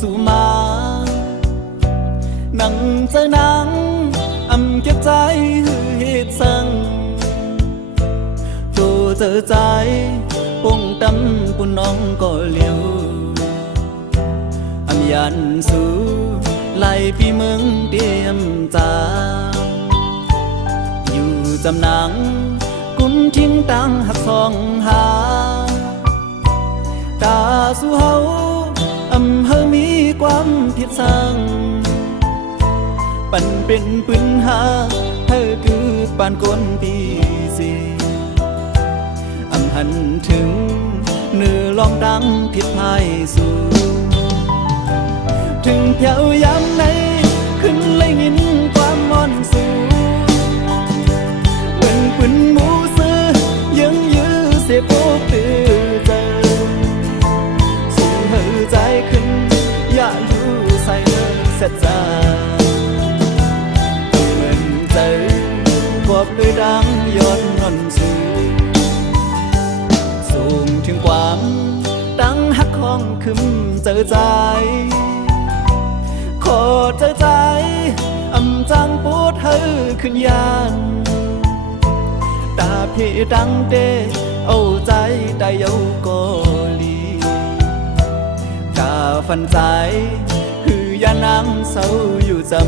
สู่มานั่งเจอหนังเก็บใจหือเหตุสั่งโตเจอใจปงตำปุ่นน้องก็เลี้ยวยันสู่ไล่พี่เมืองเตรียมจาอยู่จำหนังกุนทิ้งตังหักสองหาตาสู่เฮาเฮามีความผิดสั่งปันเป็นปืนหาเธอคือปานก้นปีสีหันถึงเนื้อลองดังผิดพายสู่ถึงแถวยามไหนขึ้นเลยยินความมอนสูเหมือนปืนหมูซื้อยังยื้อเสียโป๊กตื่อเจอสู่เหือใจขึ้นอย่ารู้ใส่เลิกเสียใจเหมือนเจอบวบด้วยดังยอดนอนสูสูงถึงความดังหักของขึ้นเจอใจขอเจอใจจังปูดเธอขึ้นยานตาพี่ดังเดเอาใจได้เยาก็ลีกาฟันใจคือยานังเศร้าอยู่จำ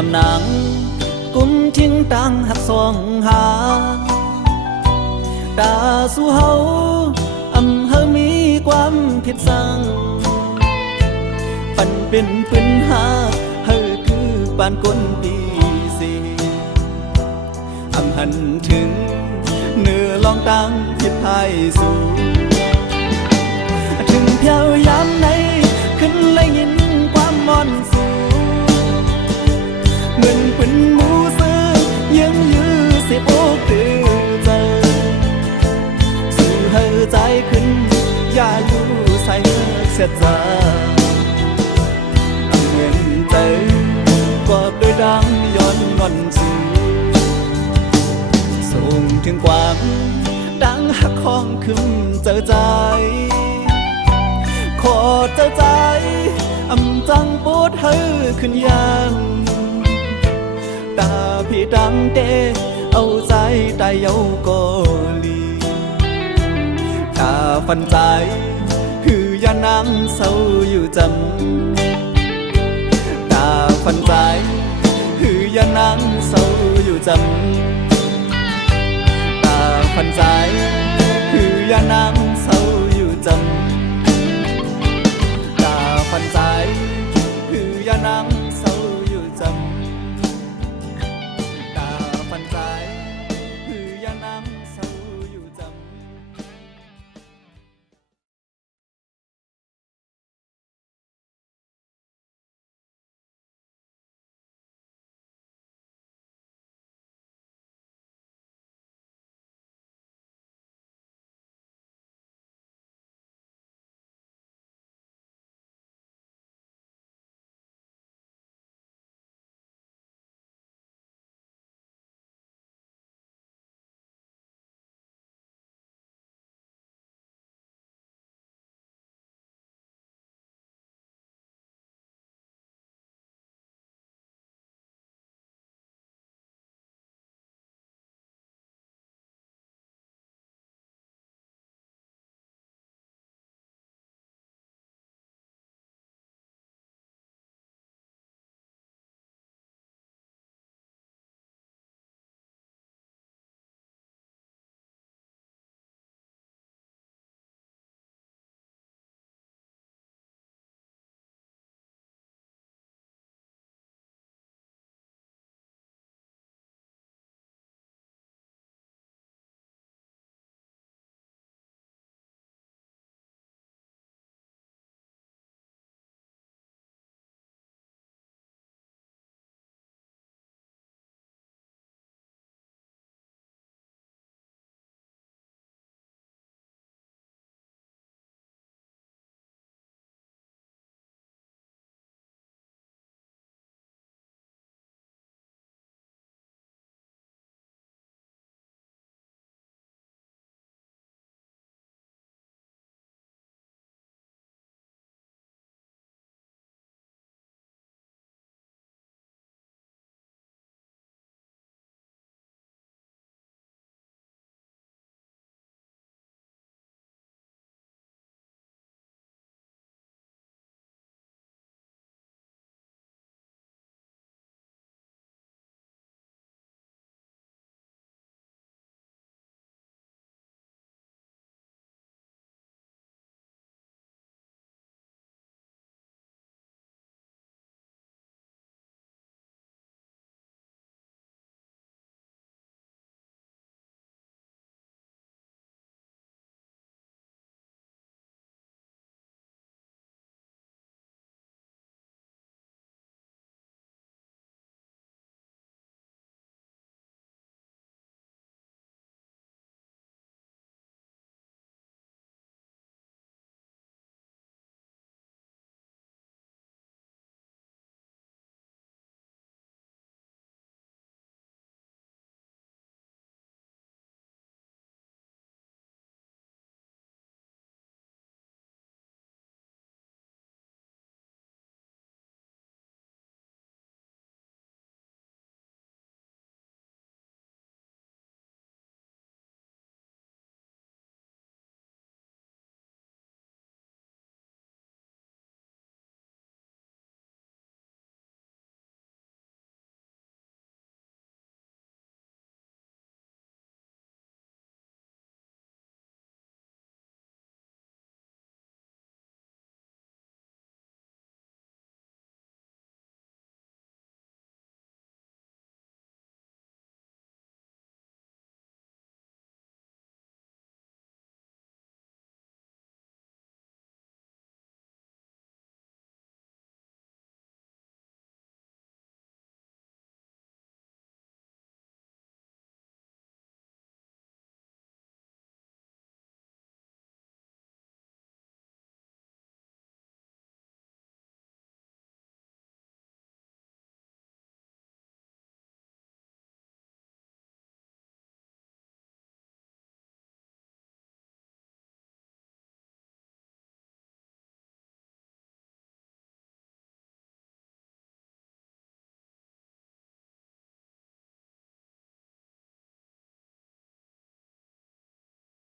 จำหนังกุมทิ้งตังหักสองหาตาสู่เฮาเฮามีความผิดสั่งปันเป็นปืนหาเฮาคือปานก้นปีสีหันถึงเนื้อลองตังผิดพายสู่ถึงเพียวยามไหนขึ้นเลยยินความมอนสู่เหมือนปืนหมูซื้อยังยื้อเสียโป๊กตื่อเจอสู่เหือใจขึ้นอย่ารู้ใส่เลิกเสียใจเหมือนเจอกอบโดยดังย้อนงอนสู่ส่งถึงความดังหักของขึ้นเจอใจขอเจอใจจังปวดเหือขึ้นยันตาพี่ดังเดเอาใจได้เยาก็ลีตาฟันใจคือยานังเศร้าอยู่จำตาฟันใจคือยานังเศร้าอยู่จำตาฟันใจคือยานัง